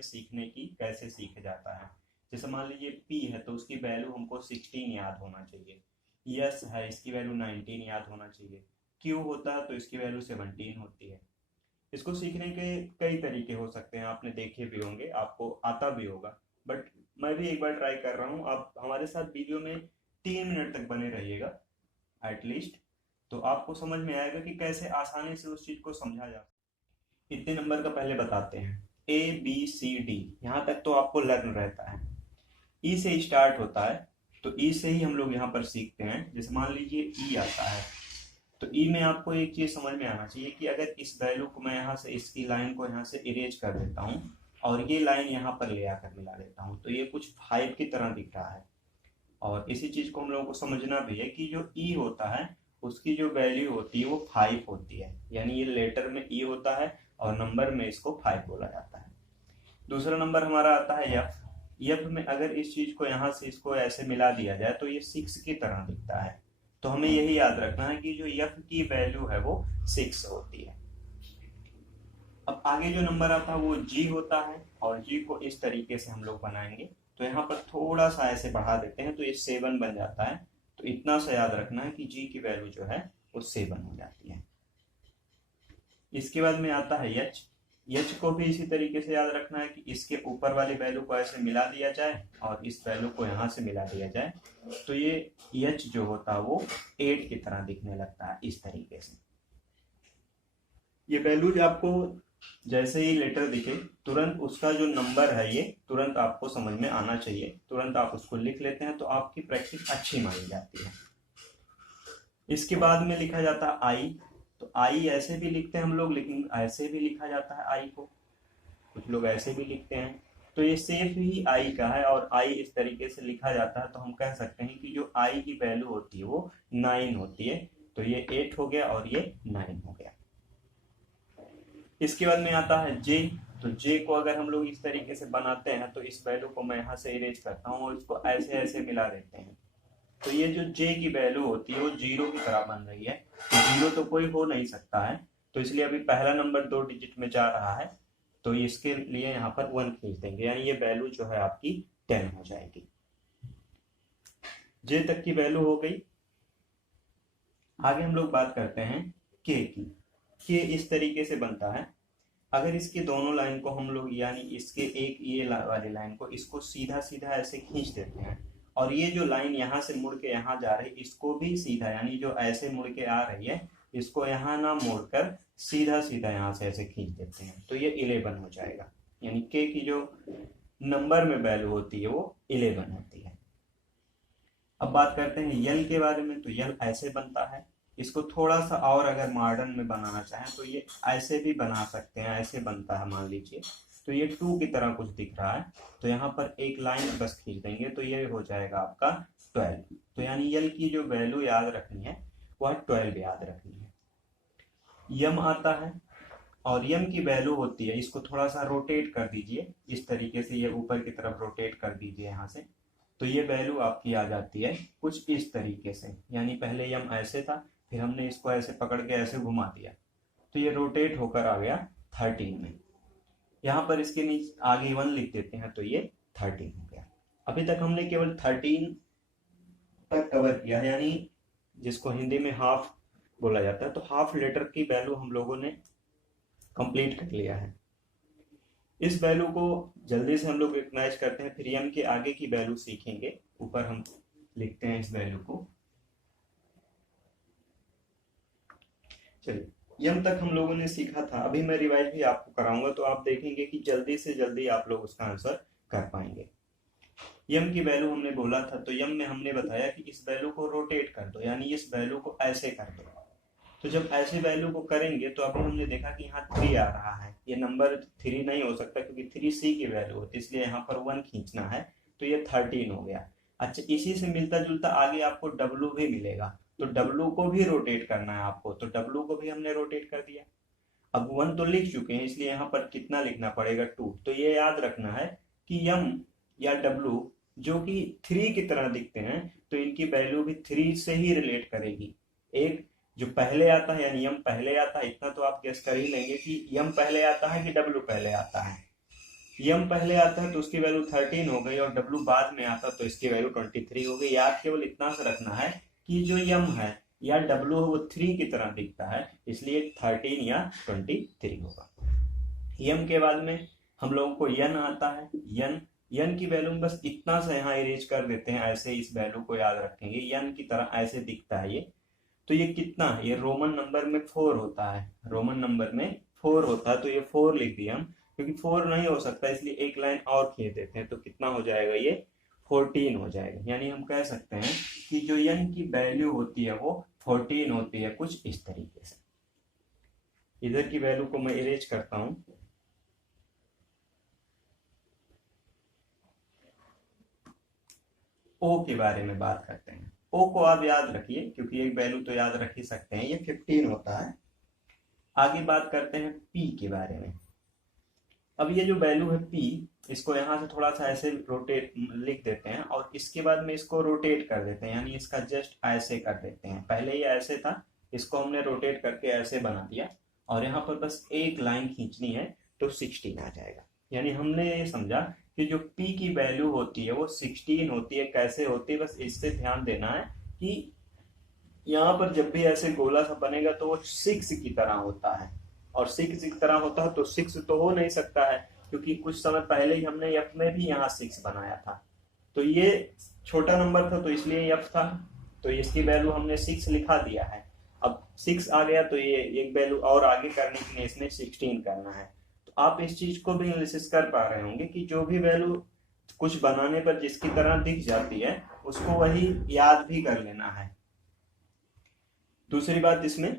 आगे सीखने की कैसे सीखा जाता है। जैसे मान लीजिए पी है तो उसकी वैल्यू हमको 16 याद होना चाहिए, यस है इसकी वैल्यू 19 याद होना चाहिए, क्यू होता है तो इसकी वैल्यू 17 होती है। इसको सीखने के कई तरीके हो सकते हैं, आपने देखे भी होंगे, आपको आता भी होगा, बट मैं भी एक बार ट्राई कर रहा हूँ। आप हमारे साथ वीडियो में 3 मिनट तक बने रहिएगा एटलीस्ट, तो आपको समझ में आएगा कि कैसे आसानी से उस चीज को समझा जा। इतने नंबर का पहले बताते हैं। ABCD यहाँ तक तो आपको लर्न रहता है। ई से स्टार्ट होता है तो ई से ही हम लोग यहाँ पर सीखते हैं। जैसे मान लीजिए ई आता है तो ई में आपको एक चीज समझ में आना चाहिए कि अगर इस वैल्यू को मैं यहाँ से इसकी लाइन को यहाँ से इरेज कर देता हूँ और ये लाइन यहाँ पर ले आकर मिला देता हूँ तो ये कुछ 5 की तरह दिख रहा है। और इसी चीज को हम लोगों को समझना भी है कि जो ई होता है उसकी जो वैल्यू होती है वो 5 होती है, यानी ये लेटर में ई होता है और नंबर में इसको 5 बोला जाता है। दूसरा नंबर हमारा आता है यफ। यफ में अगर इस चीज को यहाँ से इसको ऐसे मिला दिया जाए तो ये 6 की तरह दिखता है। तो हमें यही याद रखना है कि जो यफ की वैल्यू है वो 6 होती है। अब आगे जो नंबर आता है वो जी होता है और जी को इस तरीके से हम लोग बनाएंगे। तो यहाँ पर थोड़ा सा ऐसे बढ़ा देते हैं तो ये 7 बन जाता है। तो इतना सा याद रखना है कि जी की वैल्यू जो है वो 7 हो जाती है। इसके बाद में आता है यच। यच को भी इसी तरीके से याद रखना है कि इसके ऊपर वाली वैल्यू को ऐसे मिला दिया जाए और इस वैल्यू को यहाँ से मिला दिया जाए तो ये यच जो होता है वो 8 की तरह दिखने लगता है इस तरीके से। ये वैल्यूज आपको जैसे ही लेटर दिखे तुरंत उसका जो नंबर है ये तुरंत आपको समझ में आना चाहिए, तुरंत आप उसको लिख लेते हैं तो आपकी प्रैक्टिस अच्छी मानी जाती है। इसके बाद में लिखा जाता है आई। तो आई ऐसे भी लिखते हैं हम लोग, लेकिन ऐसे भी लिखा जाता है आई को, कुछ लोग ऐसे भी लिखते हैं। तो ये सेफ ही आई का है और आई इस तरीके से लिखा जाता है तो हम कह सकते हैं कि जो आई की वैल्यू होती है वो 9 होती है। तो ये 8 हो गया और ये 9 हो गया। इसके बाद में आता है जे। तो जे को अगर हम लोग इस तरीके से बनाते हैं तो इस वैल्यू को मैं यहाँ से इरेज करता हूँ और इसको ऐसे ऐसे मिला देते हैं तो ये जो जे की वैल्यू होती है वो 0 की तरह बन रही है। तो 0 तो कोई हो नहीं सकता है, तो इसलिए अभी पहला नंबर 2 डिजिट में जा रहा है तो इसके लिए यहाँ पर 1 खींच देंगे, यानी ये वैल्यू जो है आपकी 10 हो जाएगी। जे तक की वैल्यू हो गई। आगे हम लोग बात करते हैं के की। के इस तरीके से बनता है। अगर इसके दोनों लाइन को हम लोग यानी इसके एक ये वाली लाइन को इसको सीधा सीधा ऐसे खींच देते हैं और ये जो लाइन यहाँ से मुड़ के यहाँ जा रही है इसको भी सीधा यानी जो ऐसे मुड़ के आ रही है इसको यहाँ ना मोड़कर सीधा सीधा यहाँ से ऐसे खींच देते हैं तो ये 11 हो जाएगा। यानी के की जो नंबर में वैल्यू होती है वो 11 होती है। अब बात करते हैं यल के बारे में। तो यल ऐसे बनता है। इसको थोड़ा सा और अगर मॉडर्न में बनाना चाहें तो ये ऐसे भी बना सकते हैं, ऐसे बनता है मान लीजिए। तो ये 2 की तरह कुछ दिख रहा है तो यहाँ पर एक लाइन बस खींच देंगे तो ये हो जाएगा आपका 12। तो यानी यल की जो वैल्यू याद रखनी है वह 12 याद रखनी है। यम आता है और यम की वैल्यू होती है, इसको थोड़ा सा रोटेट कर दीजिए इस तरीके से, ये ऊपर की तरफ रोटेट कर दीजिए यहाँ से तो ये वैल्यू आपकी आ जाती है कुछ इस तरीके से। यानी पहले यम ऐसे था फिर हमने इसको ऐसे पकड़ के ऐसे घुमा दिया तो ये रोटेट होकर आ गया 13 में। यहाँ पर इसके नीचे आगे 1 लिख देते हैं तो ये 13 हो गया। अभी तक हमने केवल 13 तक कवर किया, यानी जिसको हिंदी में हाफ बोला जाता है। तो हाफ लेटर की वैल्यू हम लोगों ने कंप्लीट कर लिया है। इस वैल्यू को जल्दी से हम लोग रिकग्नाइज करते हैं, फिर यम के आगे की वैल्यू सीखेंगे। ऊपर हम लिखते हैं इस वैल्यू को। चलिए यम तक हम लोगों ने सीखा था, अभी मैं रिवाइज भी आपको कराऊंगा तो आप देखेंगे कि जल्दी से जल्दी आप लोग उसका आंसर कर पाएंगे। यम की वैल्यू हमने बोला था तो यम में हमने बताया कि इस वैल्यू को रोटेट कर दो, यानी इस वैल्यू को ऐसे कर दो। तो जब ऐसे वैल्यू को करेंगे तो अभी हमने देखा कि यहाँ 3 आ रहा है, ये नंबर 3 नहीं हो सकता क्योंकि 3 सी की वैल्यू होती है, इसलिए यहाँ पर 1 खींचना है तो ये 13 हो गया। अच्छा इसी से मिलता जुलता आगे आपको डब्लू भी मिलेगा तो डब्लू को भी रोटेट करना है आपको, तो डब्लू को भी हमने रोटेट कर दिया। अब 1 तो लिख चुके हैं इसलिए यहाँ पर कितना लिखना पड़ेगा 2। तो ये याद रखना है कि यम या डब्लू जो कि 3 की तरह दिखते हैं तो इनकी वैल्यू भी 3 से ही रिलेट करेगी। एक जो पहले आता है यानी यम पहले आता है, इतना तो आप गेस कर ही लेंगे कि यम पहले आता है कि डब्लू पहले आता है। यम पहले आता है तो उसकी वैल्यू 13 हो गई और डब्ल्यू बाद में आता तो इसकी वैल्यू 23 हो गई। याद केवल इतना सा रखना है कि जो यम है या डब्ल्यू है वो 3 की तरह दिखता है, इसलिए 13 या 23 होगा। यम के बाद में हम लोगों को यन आता है। यन यन की वैल्यू में बस इतना सा यहाँ इरेज कर देते हैं, ऐसे इस वैल्यू को याद रखेंगे। यन की तरह ऐसे दिखता है ये। तो ये कितना है, ये रोमन नंबर में 4 होता है, रोमन नंबर में 4 होता है, तो ये 4 लिख दिया हम, क्योंकि 4 नहीं हो सकता इसलिए एक लाइन और खींच देते हैं, तो कितना हो जाएगा ये 14 हो जाएगा। यानी हम कह सकते हैं कि जो यन की वैल्यू होती है वो 14 होती है, कुछ इस तरीके से। इधर की वैल्यू को मैं इरेज करता हूं। ओ के बारे में बात करते हैं। ओ को आप याद रखिए क्योंकि एक वैल्यू तो याद रख ही सकते हैं, ये 15 होता है। आगे बात करते हैं पी के बारे में। अब ये जो वैल्यू है पी, इसको यहां से थोड़ा सा ऐसे रोटेट लिख देते हैं और इसके बाद में इसको रोटेट कर देते हैं, यानी इसका जस्ट ऐसे कर देते हैं। पहले ये ऐसे था, इसको हमने रोटेट करके ऐसे बना दिया और यहाँ पर बस एक लाइन खींचनी है तो 16 आ जाएगा। यानी हमने ये समझा कि जो p की वैल्यू होती है वो 16 होती है। कैसे होती है, बस इससे ध्यान देना है कि यहाँ पर जब भी ऐसे गोला सा बनेगा तो वो 6 की तरह होता है, और 6 की तरह होता है तो 6 तो हो नहीं सकता है, क्योंकि कुछ समय पहले ही हमने f में भी यहाँ 6 बनाया था। तो ये छोटा नंबर था तो इसलिए f था, तो इसकी वैल्यू हमने 6 लिखा दिया है। अब 6 आ गया तो ये एक वैल्यू और आगे करने के लिए इसमें 16 करना है। तो आप इस चीज को भी एनालिसिस कर पा रहे होंगे कि जो भी वैल्यू कुछ बनाने पर जिसकी तरह दिख जाती है उसको वही याद भी कर लेना है। दूसरी बात इसमें,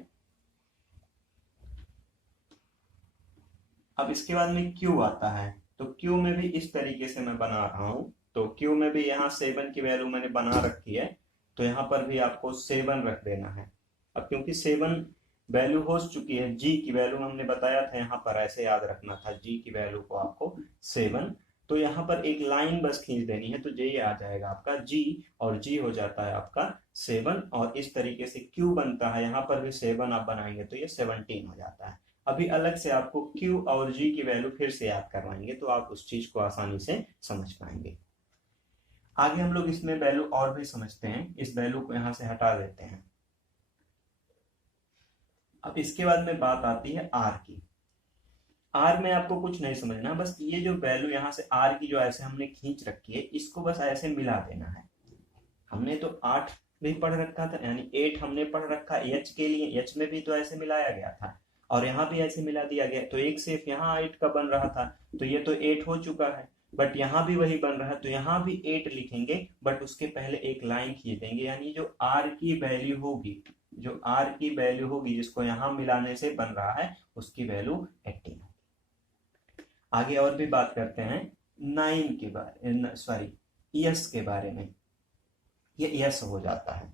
अब इसके बाद में क्यू आता है, तो क्यू में भी इस तरीके से मैं बना रहा हूं। तो क्यू में भी यहाँ 7 की वैल्यू मैंने बना रखी है, तो यहाँ पर भी आपको 7 रख देना है। अब क्योंकि 7 वैल्यू हो चुकी है, जी की वैल्यू हमने बताया था यहाँ पर ऐसे याद रखना था, जी की वैल्यू को आपको 7, तो यहाँ पर एक लाइन बस खींच देनी है तो ये आ जाएगा आपका जी, और जी हो जाता है आपका 7, और इस तरीके से क्यू बनता है। यहाँ पर भी 7 आप बनाएंगे तो ये 17 हो जाता है। अभी अलग से आपको क्यू और जी की वैल्यू फिर से याद करवाएंगे तो आप उस चीज को आसानी से समझ पाएंगे। आगे हम लोग इसमें वैल्यू और भी समझते हैं, इस वैल्यू को यहां से हटा देते हैं। अब इसके बाद में बात आती है आर की। आर में आपको कुछ नहीं समझना, बस ये जो वैल्यू यहाँ से आर की जो ऐसे हमने खींच रखी है इसको बस ऐसे मिला देना है। हमने तो 8 भी पढ़ रखा था, यानी 8 हमने पढ़ रखा एच के लिए, एच में भी तो ऐसे मिलाया गया था और यहाँ भी ऐसे मिला दिया गया, तो एक सिर्फ यहाँ 8 का बन रहा था तो ये तो 8 हो चुका है, बट यहाँ भी वही बन रहा है तो यहाँ भी 8 लिखेंगे, बट उसके पहले एक लाइन खींच देंगे, यानी जो आर की वैल्यू होगी, जो आर की वैल्यू होगी जिसको यहाँ मिलाने से बन रहा है उसकी वैल्यू 18। आगे और भी बात करते हैं 9 के बारे, सॉरी यस के बारे में। ये यस हो जाता है।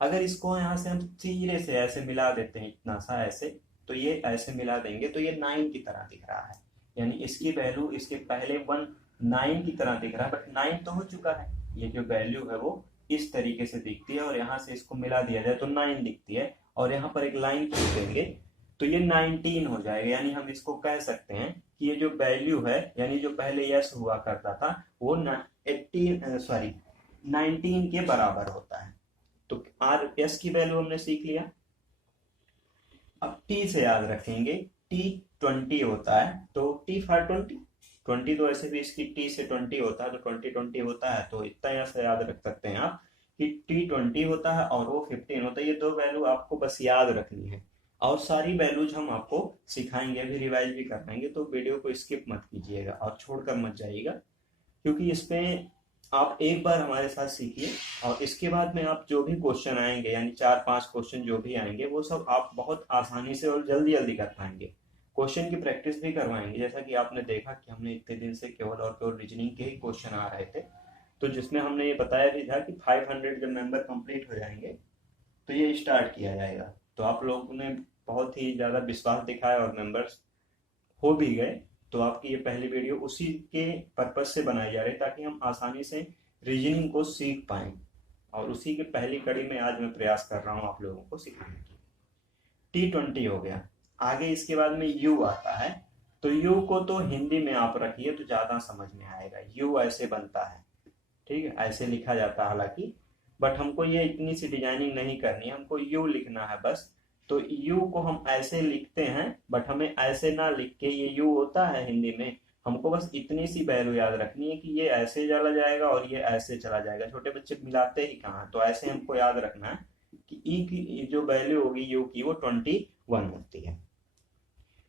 अगर इसको यहाँ से हम धीरे से ऐसे मिला देते हैं इतना सा ऐसे, तो ये ऐसे मिला देंगे तो ये 9 की तरह दिख रहा है, यानी इसकी वैल्यू इसके पहले 1 9 की तरह दिख रहा है, बट 9 तो हो चुका है। ये जो वैल्यू है वो इस तरीके से दिखती है और यहाँ से इसको मिला दिया जाए तो 9 दिखती है, और यहाँ पर एक लाइन खींच देंगे तो ये 19 हो जाएगा। यानी हम इसको कह सकते हैं कि ये जो वैल्यू है, यानी जो पहले यस हुआ करता था वो 19 के बराबर होता है। तो आर एस की वैल्यू हमने सीख लिया। अब टी से याद रखेंगे, टी 20 होता है, तो टी फॉर 20 तो ऐसे भी इसकी टी से 20 होता है तो 20 होता है, तो इतना ऐसे याद रख सकते हैं आप कि टी 20 होता है और वो 15 होता है। ये दो वैल्यू आपको बस याद रखनी है, और सारी वैल्यूज हम आपको सिखाएंगे, अभी रिवाइज भी करवाएंगे, तो वीडियो को स्किप मत कीजिएगा और छोड़कर मत जाइएगा, क्योंकि इसमें आप एक बार हमारे साथ सीखिए और इसके बाद में आप जो भी क्वेश्चन आएंगे, यानी 4-5 क्वेश्चन जो भी आएंगे वो सब आप बहुत आसानी से और जल्दी जल्दी कर पाएंगे। क्वेश्चन की प्रैक्टिस भी करवाएंगे, जैसा कि आपने देखा कि हमने इतने दिन से केवल और केवल रीजनिंग के ही क्वेश्चन आ रहे थे, तो जिसमें हमने ये बताया भी था कि 500 जब मेंबर कंप्लीट हो जाएंगे तो ये स्टार्ट किया जाएगा। तो आप लोगों ने बहुत ही ज़्यादा विश्वास दिखाया और मेंबर्स हो भी गए, तो आपकी ये पहली वीडियो उसी के पर्पज से बनाई जा रही है ताकि हम आसानी से रीजनिंग को सीख पाएं, और उसी के पहली कड़ी में आज मैं प्रयास कर रहा हूं आप लोगों को सिखाने की। T20 हो गया। आगे इसके बाद में U आता है, तो यू को तो हिंदी में आप रखिए तो ज्यादा समझ में आएगा। यू ऐसे बनता है, ठीक है, ऐसे लिखा जाता है हालांकि, बट हमको ये इतनी सी डिजाइनिंग नहीं करनी है, हमको यू लिखना है बस। तो यू को हम ऐसे लिखते हैं, बट हमें ऐसे ना लिख के, ये यू होता है हिंदी में, हमको बस इतनी सी वैल्यू याद रखनी है कि ये ऐसे चला जाएगा और ये ऐसे चला जाएगा। छोटे बच्चे मिलाते ही कहाँ, तो ऐसे हमको याद रखना है कि ई की जो वैल्यू होगी यू की वो 21 होती है।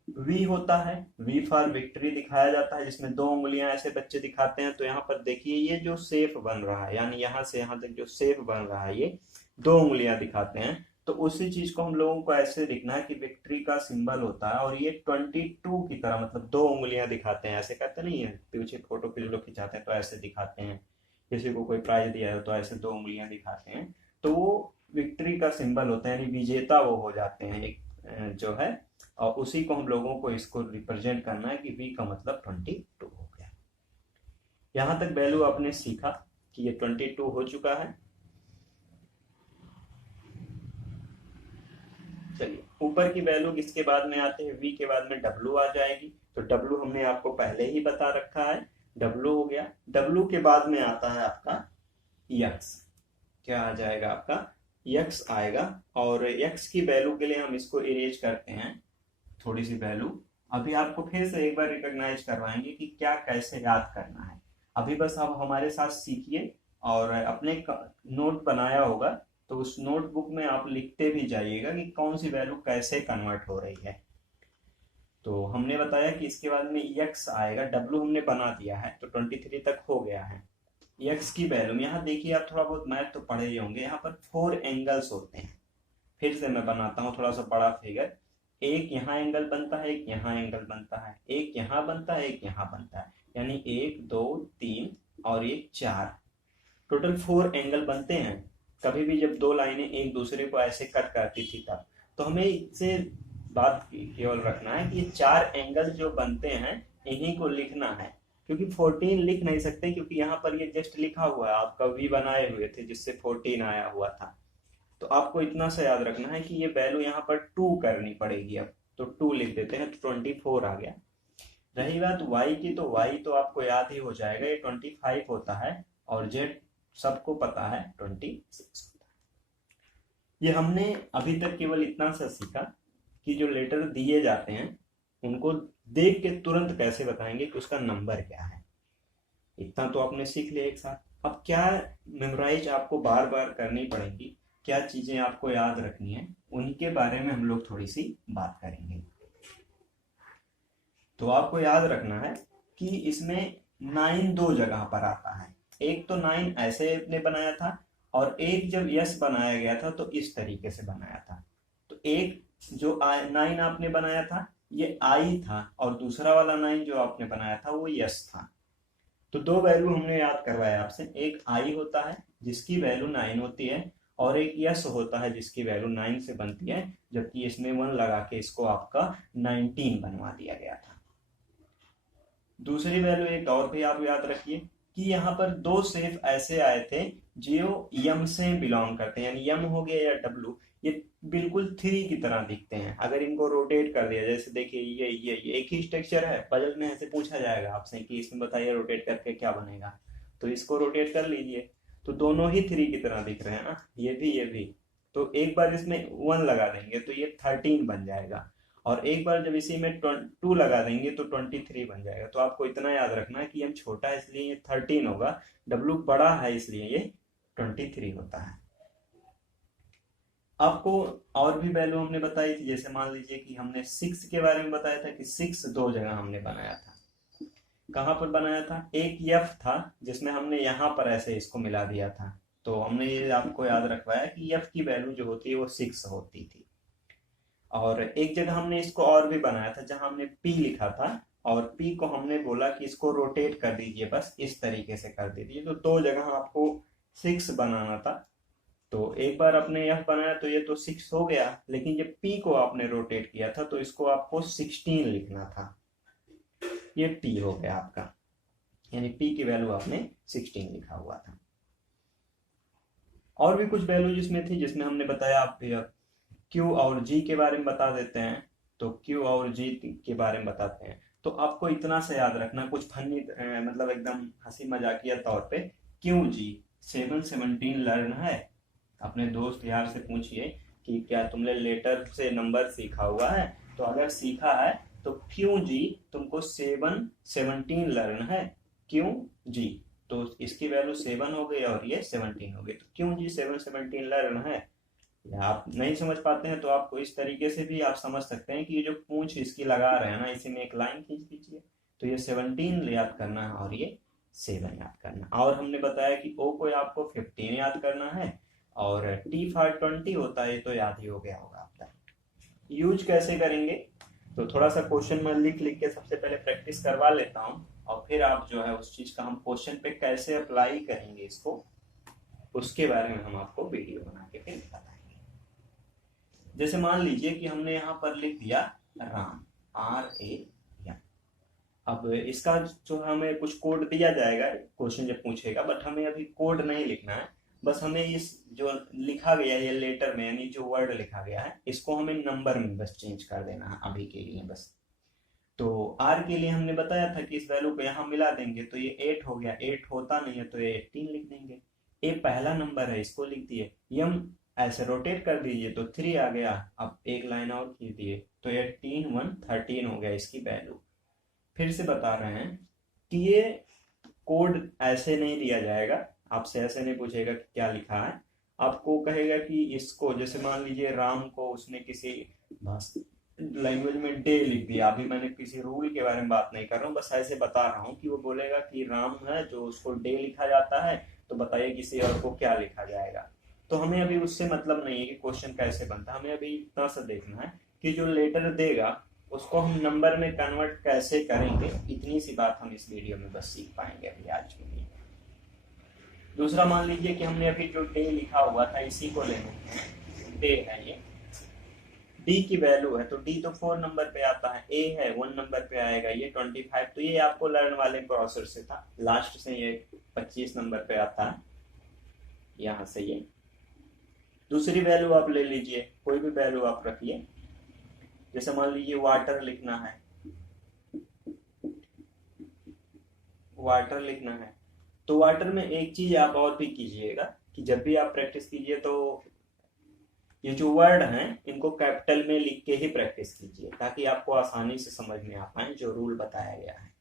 वी होता है, वी फॉर विक्ट्री दिखाया जाता है, जिसमें 2 उंगलियां ऐसे बच्चे दिखाते हैं। तो यहाँ पर देखिए ये जो शेप बन रहा है, यानी यहाँ से यहाँ तक जो शेप बन रहा है, ये 2 उंगलियां दिखाते हैं। तो उसी चीज को हम लोगों को ऐसे लिखना है कि विक्ट्री का सिंबल होता है और ये 22 की तरह, मतलब 2 उंगलियां दिखाते हैं, ऐसे कहते नहीं है, पीछे फोटो पे जो लोग खिंचाते हैं तो ऐसे दिखाते हैं, किसी को कोई प्राइज दिया है तो ऐसे 2 उंगलियां दिखाते हैं। तो वो विक्ट्री का सिंबल होता है, यानी विजेता वो हो जाते हैं एक जो है, और उसी को हम लोगों को इसको रिप्रेजेंट करना है कि वी का मतलब 22 हो गया। यहां तक वैल्यू आपने सीखा कि ये 22 हो चुका है। चलिए ऊपर की वैल्यू किसके बाद में आते हैं, वी के बाद में डब्ल्यू आ जाएगी। तो डब्ल्यू हमने आपको पहले ही बता रखा है, डब्ल्यू हो गया। डब्ल्यू के बाद में आता है आपका यक्स। क्या आ जाएगा आपका, यक्स आएगा। और यक्स की वैल्यू के लिए हम इसको इरेज करते हैं थोड़ी सी वैल्यू। अभी आपको फिर से एक बार रिकॉग्नाइज करवाएंगे कि क्या कैसे याद करना है। अभी बस आप हमारे साथ सीखिए, और अपने नोट बनाया होगा तो उस नोटबुक में आप लिखते भी जाइएगा कि कौन सी वैल्यू कैसे कन्वर्ट हो रही है। तो हमने बताया कि इसके बाद में यक्स आएगा, डब्ल्यू हमने बना दिया है तो 23 तक हो गया है। यक्स की वैल्यू यहाँ देखिए, आप थोड़ा बहुत मैथ तो पढ़े ही होंगे, यहाँ पर 4 एंगल्स होते हैं। फिर से मैं बनाता हूँ थोड़ा सा बड़ा फिगर। एक यहाँ एंगल बनता है, एक यहाँ एंगल बनता है, एक यहाँ बनता है, एक यहाँ बनता है, यानी 1 2 3 और एक 4, टोटल 4 एंगल बनते हैं। कभी भी जब 2 लाइनें एक दूसरे को ऐसे कट करती थी तब, तो हमें इससे बात केवल रखना है कि ये 4 एंगल जो बनते हैं इन्हीं को लिखना है। क्योंकि 14 लिख नहीं सकते, क्योंकि यहाँ पर ये जस्ट लिखा हुआ है, आपका वी बनाए हुए थे जिससे 14 आया हुआ था। तो आपको इतना सा याद रखना है कि ये वैल्यू यहाँ पर 2 करनी पड़ेगी। अब तो 2 लिख देते हैं तो 24 आ गया। रही बात y की, तो y तो आपको याद ही हो जाएगा, ये 25 होता है, और z सबको पता है 26। ये हमने अभी तक केवल इतना सा सीखा कि जो लेटर दिए जाते हैं उनको देख के तुरंत कैसे बताएंगे कि उसका नंबर क्या है। इतना तो आपने सीख लिया एक साथ। अब क्या मेमोराइज आपको बार बार करनी पड़ेगी, क्या चीजें आपको याद रखनी है, उनके बारे में हम लोग थोड़ी सी बात करेंगे। तो आपको याद रखना है कि इसमें 9 2 जगह पर आता है। एक तो 9 ऐसे ने बनाया था, और एक जब यस बनाया गया था तो इस तरीके से बनाया था। तो एक जो 9 आपने बनाया था ये आई था, और दूसरा वाला 9 जो आपने बनाया था वो यस था। तो 2 वैल्यू हमने याद करवाया आपसे, एक आई होता है जिसकी वैल्यू 9 होती है, और एक यस होता है जिसकी वैल्यू 9 से बनती है, जबकि इसमें 1 लगा के इसको आपका 19 बनवा दिया गया था। दूसरी वैल्यू एक और भी आप याद रखिए कि यहाँ पर 2 शेप ऐसे आए थे जो यम से बिलोंग करते हैं, यानी यम हो गया या डब्ल्यू, ये बिल्कुल 3 की तरह दिखते हैं। अगर इनको रोटेट कर दिया, जैसे देखिए ये एक ही स्ट्रक्चर है, पजल में ऐसे पूछा जाएगा आपसे कि इसमें बताइए रोटेट करके क्या बनेगा, तो इसको रोटेट कर लीजिए, तो दोनों ही 3 की तरह दिख रहे हैं ना, ये भी। तो एक बार इसमें 1 लगा देंगे तो ये 13 बन जाएगा, और एक बार जब इसी में 2 लगा देंगे तो 23 बन जाएगा। तो आपको इतना याद रखना है कि एम छोटा है इसलिए ये 13 होगा, डब्ल्यू बड़ा है इसलिए ये 23 होता है। आपको और भी वैल्यू हमने बताई थी, जैसे मान लीजिए कि हमने 6 के बारे में बताया था कि 6 2 जगह हमने बनाया था। कहां पर बनाया था, एक एफ था जिसमें हमने यहां पर ऐसे इसको मिला दिया था, तो हमने ये आपको याद रखवाया कि एफ की वैल्यू जो होती है वो 6 होती थी। और एक जगह हमने इसको और भी बनाया था जहां हमने पी लिखा था, और पी को हमने बोला कि इसको रोटेट कर दीजिए, बस इस तरीके से कर दीजिए। तो 2 जगह आपको 6 बनाना था, तो एक बार आपने एफ बनाया तो ये तो 6 हो गया, लेकिन जब पी को आपने रोटेट किया था तो इसको आपको 16 लिखना था, ये पी हो गया आपका, यानी पी की वैल्यू आपने 16 लिखा हुआ था। और भी कुछ वैल्यू जिसमें थी, जिसमें हमने बताया आप क्यू और जी के बारे में बता देते हैं। तो क्यू और जी के बारे में बताते हैं। तो आपको इतना से याद रखना, कुछ फनी मतलब एकदम हंसी मजाकिया तौर पे, क्यों जी 717 लर्न है। अपने दोस्त यार से पूछिए कि क्या तुमने लेटर से नंबर सीखा हुआ है, तो अगर सीखा है तो क्यों जी तुमको 717 लर्न है, क्यों जी। तो इसकी वैल्यू 7 हो गई और ये 17 हो गई, तो क्यों जी 717 लर्न है। या आप नहीं समझ पाते हैं तो आपको इस तरीके से भी आप समझ सकते हैं कि ये जो पूंछ इसकी लगा रहे हैं ना, इसी में एक लाइन खींच दीजिए, तो ये 17 याद करना है और ये 7 याद करना है। और हमने बताया कि ओ को आपको 15 याद करना है और टी फॉर 20 होता है, तो याद ही हो गया होगा आपका। यूज कैसे करेंगे, तो थोड़ा सा क्वेश्चन में लिख लिख के सबसे पहले प्रैक्टिस करवा लेता हूँ, और फिर आप जो है उस चीज का हम क्वेश्चन पे कैसे अप्लाई करेंगे इसको, उसके बारे में हम आपको वीडियो बना के फिर बताएंगे। जैसे मान लीजिए कि हमने यहाँ पर लिख दिया राम, RAM। अब इसका जो हमें कुछ कोड दिया जाएगा क्वेश्चन जब पूछेगा, बट हमें अभी कोड नहीं लिखना है, बस हमें इस जो लिखा गया है लेटर में, यानी जो वर्ड लिखा गया है, इसको हमें नंबर में बस चेंज कर देना है अभी के लिए बस। तो R के लिए हमने बताया था कि इस वैल्यू को यहाँ मिला देंगे तो ये 8 हो गया, 8 होता नहीं है तो ये 18 लिख देंगे। ए पहला नंबर है, इसको लिख दिए। यम ऐसे रोटेट कर दीजिए तो 3 आ गया, अब एक लाइन और खींच दिए तो 18 1 13 हो गया इसकी वैल्यू। फिर से बता रहे हैं कि ये कोड ऐसे नहीं दिया जाएगा, आपसे ऐसे नहीं पूछेगा कि क्या लिखा है, आपको कहेगा कि इसको, जैसे मान लीजिए राम को उसने किसी लैंग्वेज में डे लिख दिया, अभी मैंने किसी रूल के बारे में बात नहीं कर रहा हूँ, बस ऐसे बता रहा हूँ कि वो बोलेगा कि राम है जो उसको डे लिखा जाता है, तो बताइए किसी और को क्या लिखा जाएगा। तो हमें अभी उससे मतलब नहीं है कि क्वेश्चन कैसे बनता है, हमें अभी इतना सा देखना है कि जो लेटर देगा उसको हम नंबर में कन्वर्ट कैसे करेंगे, इतनी सी बात हम इस वीडियो में बस सीख पाएंगे अभी आज के लिए। दूसरा मान लीजिए कि हमने अभी जो डे लिखा हुआ था इसी को लेना है, डे है ये, डी की वैल्यू है तो डी तो 4 नंबर पे आता है, ए है 1 नंबर पे आएगा, ये 25, तो ये आपको लर्न वाले प्रोसेसर से था, लास्ट से ये 25 नंबर पे आता है, यहाँ से ये। दूसरी वैल्यू आप ले लीजिए, कोई भी वैल्यू आप रखिए, जैसे मान लीजिए वाटर लिखना है, वाटर लिखना है, तो वाटर में एक चीज आप और भी कीजिएगा कि जब भी आप प्रैक्टिस कीजिए तो ये जो वर्ड हैं इनको कैपिटल में लिख के ही प्रैक्टिस कीजिए, ताकि आपको आसानी से समझ में आ पाए जो रूल बताया गया है।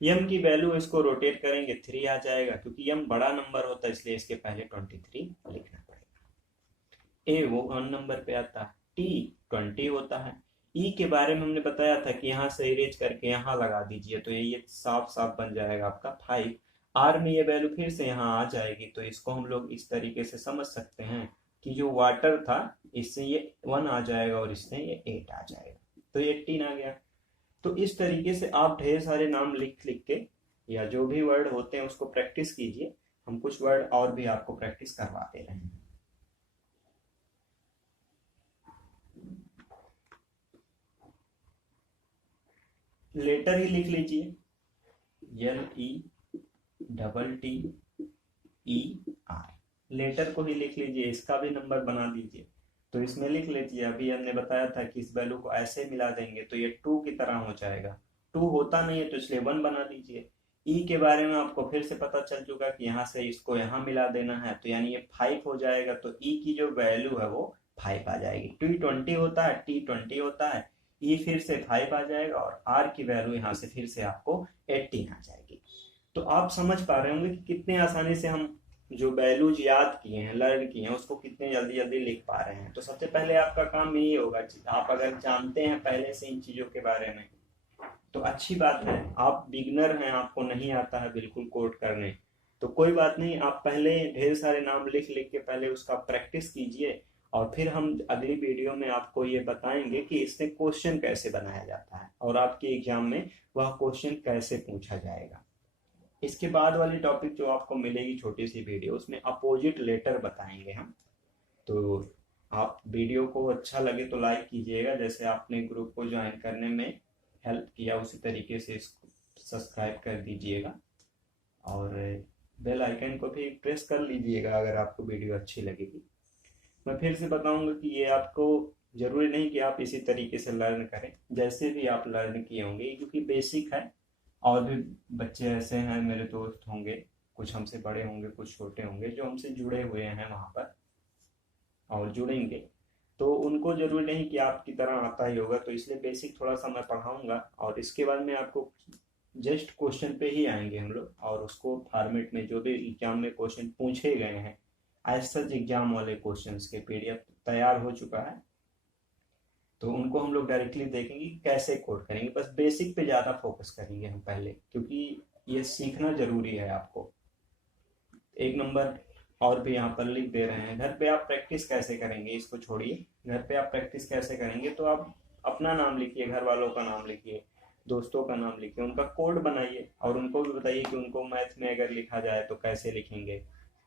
यम की वैल्यू इसको रोटेट करेंगे 3 आ जाएगा, क्योंकि यम बड़ा नंबर होता है इसलिए इसके पहले 23 लिखना पड़ेगा। ए वो 1 नंबर पे आता है, टी 20 होता है। ई के बारे में हमने बताया था कि यहाँ से इरेज करके यहाँ लगा दीजिए तो ये साफ साफ बन जाएगा आपका 5। आर में ये वैल्यू फिर से यहाँ आ जाएगी, तो इसको हम लोग इस तरीके से समझ सकते हैं कि जो वाटर था इससे ये 1 आ जाएगा और इससे ये 8 आ जाएगा, तो ये 18 आ गया। तो इस तरीके से आप ढेर सारे नाम लिख लिख के या जो भी वर्ड होते हैं उसको प्रैक्टिस कीजिए, हम कुछ वर्ड और भी आपको प्रैक्टिस करवा दे रहे हैं। लेटर ही लिख लीजिए, LETTER, लेटर को ही लिख लीजिए, इसका भी नंबर बना दीजिए। तो इसमें लिख लीजिए, अभी हमने बताया था कि इस वैल्यू को ऐसे मिला देंगे तो ये 2 की तरह हो जाएगा, 2 होता नहीं है तो इसलिए 1 बना दीजिए। ई के बारे में आपको फिर से पता चल चुका कि यहाँ से इसको यहाँ मिला देना है, तो यानी ये 5 हो जाएगा, तो ई की जो वैल्यू है वो 5 आ जाएगी। टी 20 होता है, टी 20 होता है, ई फिर से 5 आ जाएगा और आर की वैल्यू यहाँ से फिर से आपको 18 आ जाएगी। तो आप समझ पा रहे होंगे कि कितने आसानी से हम जो वैल्यूज याद किए हैं, लर्न किए हैं, उसको कितने जल्दी जल्दी लिख पा रहे हैं। तो सबसे पहले आपका काम यही होगा, आप अगर जानते हैं पहले से इन चीजों के बारे में तो अच्छी बात है, आप बिगनर हैं, आपको नहीं आता है बिल्कुल कोड करने, तो कोई बात नहीं, आप पहले ढेर सारे नाम लिख लिख के पहले उसका प्रैक्टिस कीजिए, और फिर हम अगली वीडियो में आपको ये बताएंगे कि इससे क्वेश्चन कैसे बनाया जाता है और आपके एग्जाम में वह क्वेश्चन कैसे पूछा जाएगा। इसके बाद वाली टॉपिक जो आपको मिलेगी छोटी सी वीडियो, उसमें अपोजिट लेटर बताएंगे हम। तो आप वीडियो को अच्छा लगे तो लाइक कीजिएगा, जैसे आपने ग्रुप को ज्वाइन करने में हेल्प किया उसी तरीके से इसको सब्सक्राइब कर दीजिएगा, और बेल आइकन को भी प्रेस कर लीजिएगा अगर आपको वीडियो अच्छी लगेगी। मैं फिर से बताऊंगा कि ये आपको जरूरी नहीं कि आप इसी तरीके से लर्न करें, जैसे भी आप लर्न किए होंगे, क्योंकि बेसिक है। और भी बच्चे ऐसे हैं, मेरे दोस्त होंगे, कुछ हमसे बड़े होंगे, कुछ छोटे होंगे, जो हमसे जुड़े हुए हैं वहाँ पर और जुड़ेंगे, तो उनको जरूरी नहीं कि आपकी तरह आता ही होगा। तो इसलिए बेसिक थोड़ा सा मैं पढ़ाऊंगा, और इसके बाद में आपको जस्ट क्वेश्चन पे ही आएंगे हम लोग, और उसको फॉर्मेट में जो भी एग्जाम में क्वेश्चन पूछे गए हैं, एज सच एग्जाम वाले क्वेश्चंस के पीडीएफ तैयार हो चुका है, तो उनको हम लोग डायरेक्टली देखेंगे कि कैसे कोड करेंगे। बस बेसिक पे ज़्यादा फोकस करेंगे हम पहले, क्योंकि ये सीखना जरूरी है आपको। एक नंबर और भी यहाँ पर लिख दे रहे हैं, घर पे आप प्रैक्टिस कैसे करेंगे, इसको छोड़िए। घर पे आप प्रैक्टिस कैसे करेंगे, तो आप अपना नाम लिखिए, घर वालों का नाम लिखिए, दोस्तों का नाम लिखिए, उनका कोड बनाइए, और उनको भी बताइए कि उनको मैथ में अगर लिखा जाए तो कैसे लिखेंगे।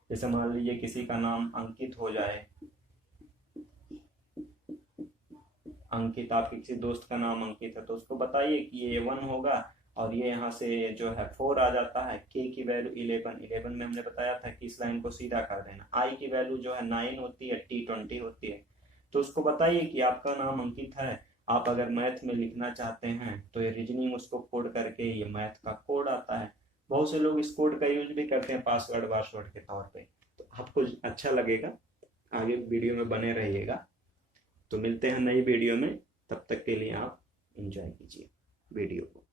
जैसे मान लीजिए किसी का नाम अंकित हो जाए, अंकित, आपके किसी दोस्त का नाम अंकित है, तो उसको बताइए कि ये 1 होगा, और ये यहाँ से जो है 4 आ जाता है, के की वैल्यू 11, 11 में हमने बताया था कि इस लाइन को सीधा कर देना, आई की वैल्यू जो है 9 होती है, टी 20 होती है। तो उसको बताइए कि आपका नाम अंकित है, आप अगर मैथ में लिखना चाहते हैं तो ये रीजनिंग उसको कोड करके ये मैथ का कोड आता है। बहुत से लोग इस कोड का यूज भी करते हैं पासवर्ड वासवर्ड के तौर पे। तो आपको अच्छा लगेगा, आगे वीडियो में बने रहिएगा। तो मिलते हैं नई वीडियो में, तब तक के लिए आप एंजॉय कीजिए वीडियो को।